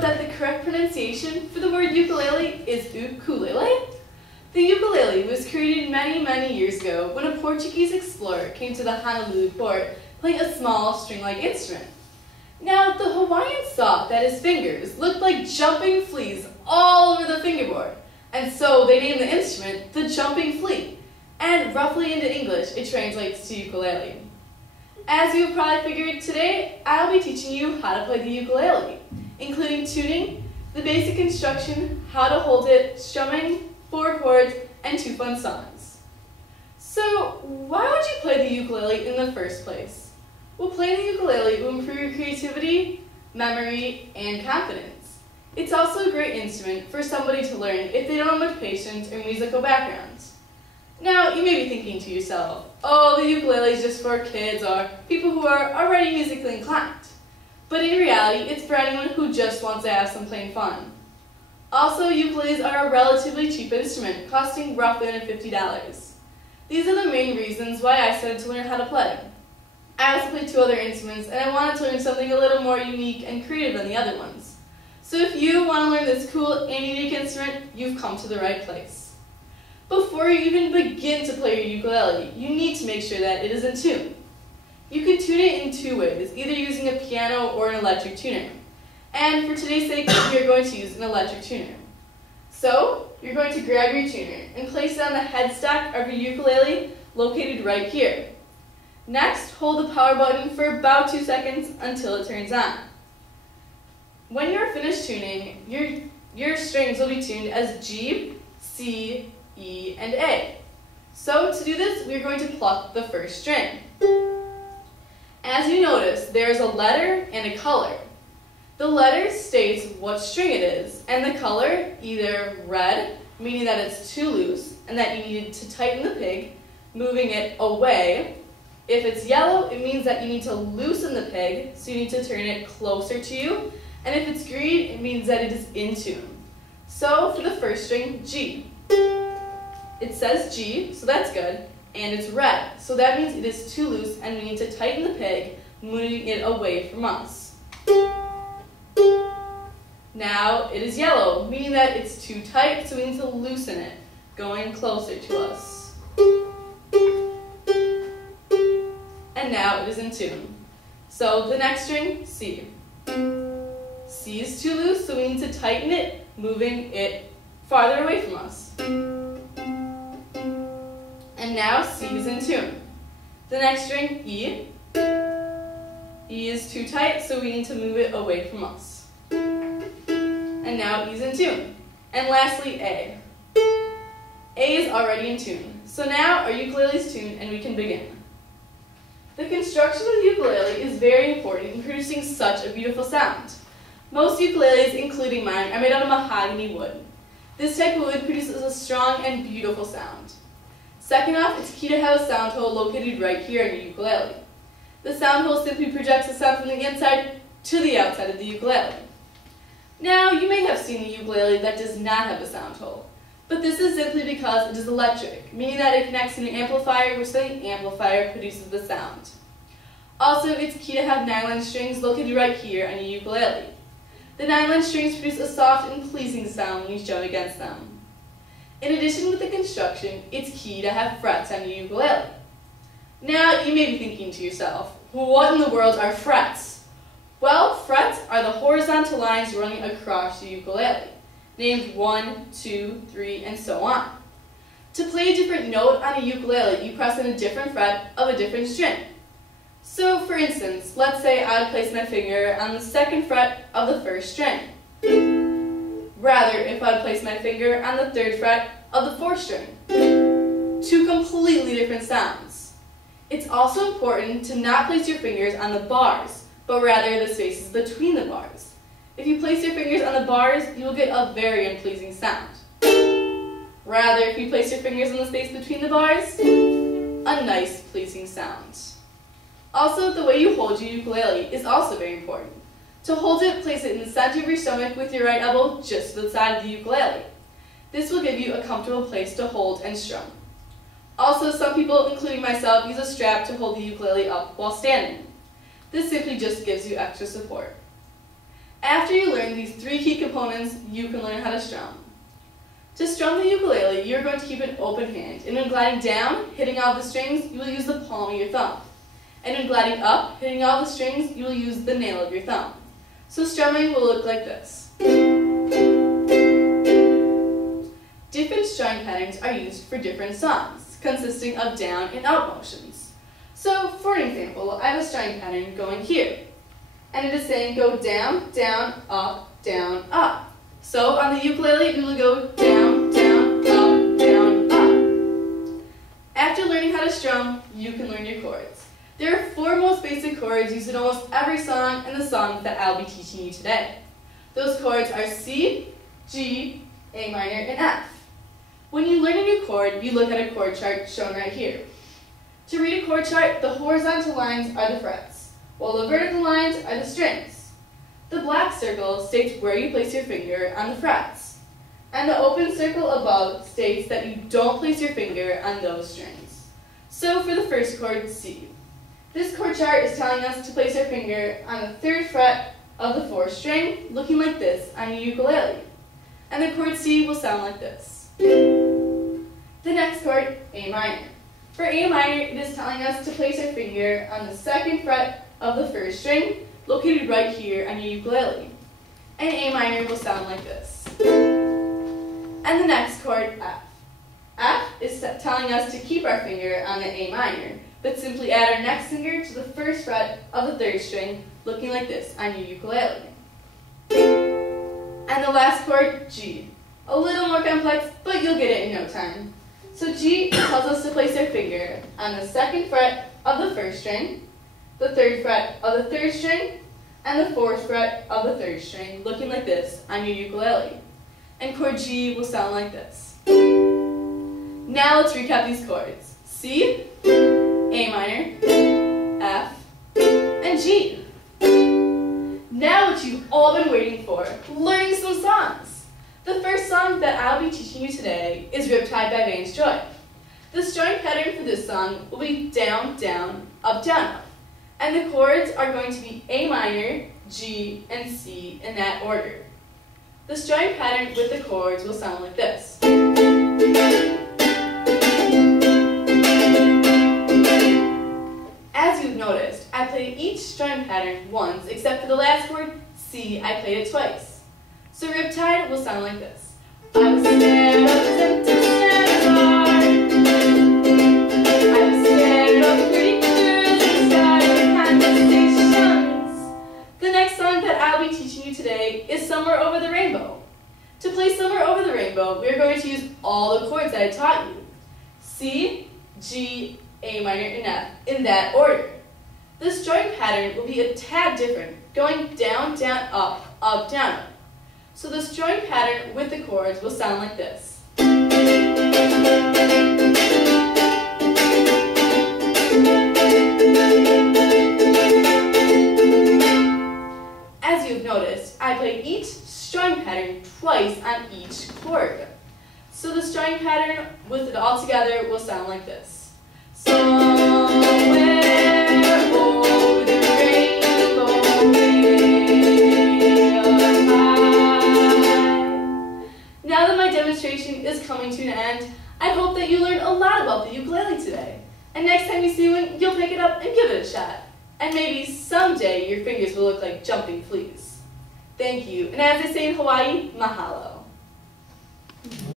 know that the correct pronunciation for the word ukulele is ukulele? The ukulele was created many, many years ago when a Portuguese explorer came to the Honolulu port playing a small string-like instrument. Now, the Hawaiians thought that his fingers looked like jumping fleas all over the fingerboard, and so they named the instrument the jumping flea, and roughly into English, it translates to ukulele. As you have probably figured, today I'll be teaching you how to play the ukulele, including tuning, the basic instruction, how to hold it, strumming, 4 chords, and 2 fun songs. So, why would you play the ukulele in the first place? Well, playing the ukulele will improve your creativity, memory, and confidence. It's also a great instrument for somebody to learn if they don't have much patience or musical background. Now, you may be thinking to yourself, oh, the ukulele is just for kids or people who are already musically inclined. But in reality, it's for anyone who just wants to have some plain fun. Also, ukuleles are a relatively cheap instrument, costing roughly under $50. These are the main reasons why I started to learn how to play. I also play 2 other instruments, and I wanted to learn something a little more unique and creative than the other ones. So if you want to learn this cool and unique instrument, you've come to the right place. Before you even begin to play your ukulele, you need to make sure that it is in tune. You can tune it in 2 ways, either using a piano or an electric tuner. And for today's sake, we are going to use an electric tuner. So, you're going to grab your tuner and place it on the headstock of your ukulele located right here. Next, hold the power button for about 2 seconds until it turns on. When you're finished tuning, your strings will be tuned as G, C, E, and A. So to do this, we're going to pluck the first string. As you notice, there's a letter and a color. The letter states what string it is, and the color, either red, meaning that it's too loose and that you need to tighten the pig, moving it away. If it's yellow, it means that you need to loosen the pig, so you need to turn it closer to you. And if it's green, it means that it is in tune. So for the first string, G. It says G, so that's good, and it's red, so that means it is too loose and we need to tighten the pig, moving it away from us. Now it is yellow, meaning that it's too tight, so we need to loosen it, going closer to us. And now it is in tune. So the next string, C. C is too loose, so we need to tighten it, moving it farther away from us. And now C is in tune. The next string, E. E is too tight, so we need to move it away from us. And now E is in tune. And lastly, A. A is already in tune. So now our ukulele is tuned and we can begin. The construction of the ukulele is very important in producing such a beautiful sound. Most ukuleles, including mine, are made out of mahogany wood. This type of wood produces a strong and beautiful sound. Second off, it's key to have a sound hole located right here on your ukulele. The sound hole simply projects the sound from the inside to the outside of the ukulele. Now, you may have seen a ukulele that does not have a sound hole, but this is simply because it is electric, meaning that it connects to an amplifier, which then the amplifier produces the sound. Also, it's key to have nylon strings located right here on your ukulele. The nylon strings produce a soft and pleasing sound when you strum against them. In addition with the construction, it's key to have frets on your ukulele. Now, you may be thinking to yourself, what in the world are frets? Well, frets are the horizontal lines running across your ukulele, named 1, 2, 3, and so on. To play a different note on a ukulele, you press on a different fret of a different string. So, for instance, let's say I would place my finger on the 2nd fret of the 1st string. Rather, if I would place my finger on the 3rd fret of the 4th string. 2 completely different sounds. It's also important to not place your fingers on the bars, but rather the spaces between the bars. If you place your fingers on the bars, you will get a very unpleasing sound. Rather, if you place your fingers on the space between the bars, a nice, pleasing sound. Also, the way you hold your ukulele is also very important. To hold it, place it in the center of your stomach with your right elbow just to the side of the ukulele. This will give you a comfortable place to hold and strum. Also, some people, including myself, use a strap to hold the ukulele up while standing. This simply just gives you extra support. After you learn these 3 key components, you can learn how to strum. To strum the ukulele, you're going to keep an open hand, and when gliding down, hitting all the strings, you will use the palm of your thumb. And when gliding up, hitting all the strings, you will use the nail of your thumb. So strumming will look like this. Different strumming patterns are used for different songs, consisting of down and up motions. So, for an example, I have a strumming pattern going here. And it is saying go down, down, up, down, up. So on the ukulele, we will go down, down, up, down, up. After learning how to strum, you can learn your chords. There are 4 most basic chords used in almost every song and the songs that I'll be teaching you today. Those chords are C, G, A minor, and F. When you learn a new chord, you look at a chord chart shown right here. To read a chord chart, the horizontal lines are the frets, while the vertical lines are the strings. The black circle states where you place your finger on the frets, and the open circle above states that you don't place your finger on those strings. So for the first chord, C. This chord chart is telling us to place our finger on the 3rd fret of the 4th string, looking like this on your ukulele. And the chord C will sound like this. The next chord, A minor. For A minor, it is telling us to place our finger on the 2nd fret of the 1st string, located right here on your ukulele. And A minor will sound like this. And the next chord, F. F is telling us to keep our finger on the A minor, but simply add our next finger to the 1st fret of the 3rd string, looking like this on your ukulele. And the last chord, G. A little more complex, but you'll get it in no time. So G tells us to place our finger on the 2nd fret of the 1st string, the 3rd fret of the 3rd string, and the 4th fret of the 3rd string, looking like this on your ukulele. And chord G will sound like this. Now let's recap these chords. C, A minor, F, and G. Now what you've all been waiting for, learning some songs. The first song that I'll be teaching you today is Riptide by Vance Joy. The strumming pattern for this song will be down, down, up, down, up. And the chords are going to be A minor, G, and C in that order. The strumming pattern with the chords will sound like this. As you've noticed, I played each strumming pattern once, except for the last chord, C, I played it twice. So Riptide will sound like this. I was scared of the tempted star. I was scared of pretty girls and started conversations. The next song that I'll be teaching you today is Somewhere Over the Rainbow. To play Somewhere Over the Rainbow, we are going to use all the chords that I taught you. C, G, A minor, and F in that order. The strumming pattern will be a tad different, going down, down, up, down, up. So the strumming pattern with the chords will sound like this. As you've noticed, I played each strumming pattern twice on each chord. So the strumming pattern with it all together will sound like this. Somewhere over the rainbow, now that my demonstration is coming to an end, I hope that you learned a lot about the ukulele today. And next time you see one, you'll pick it up and give it a shot. And maybe someday your fingers will look like jumping fleas. Thank you, and as they say in Hawaii, mahalo.